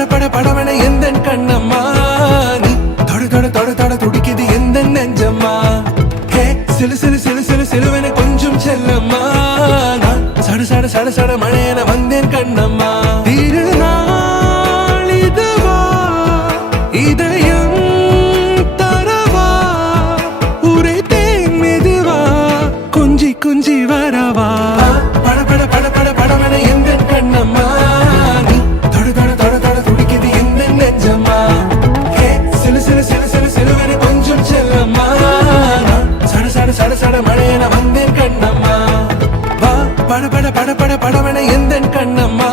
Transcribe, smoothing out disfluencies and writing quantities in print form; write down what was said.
பட பட படவன எந்தன் கண்ணம்மா நீ தொட தொட தொட தொட துடிக்குது எந்த நெஞ்சம்மா ஹே சிலு சிலு சிலு சிலு சிலுவன கொஞ்சம் செல்லம்மா நான் சட சட சட சட மழையன வந்தேன் கண்ணம்மா திருநாள் இதுவா இதயம் தரவா உரைத்தேன் மெதுவா குஞ்சி குஞ்சி வரவா பட பட பட பட படவன எந்தன் கண்ணம்மா நீ தொட தொட தொட தொட துடிக்குது எந்த நெஞ்சம்மா ஹே சிலு சிலு சிலு சிலு சிலுவன கொஞ்சம் செல்லம்மா நான் சட சட சட சட மழையன வந்தேன் கண்ணம்மா வா பட பட பட பட படவன எந்தன் கண்ணம்மா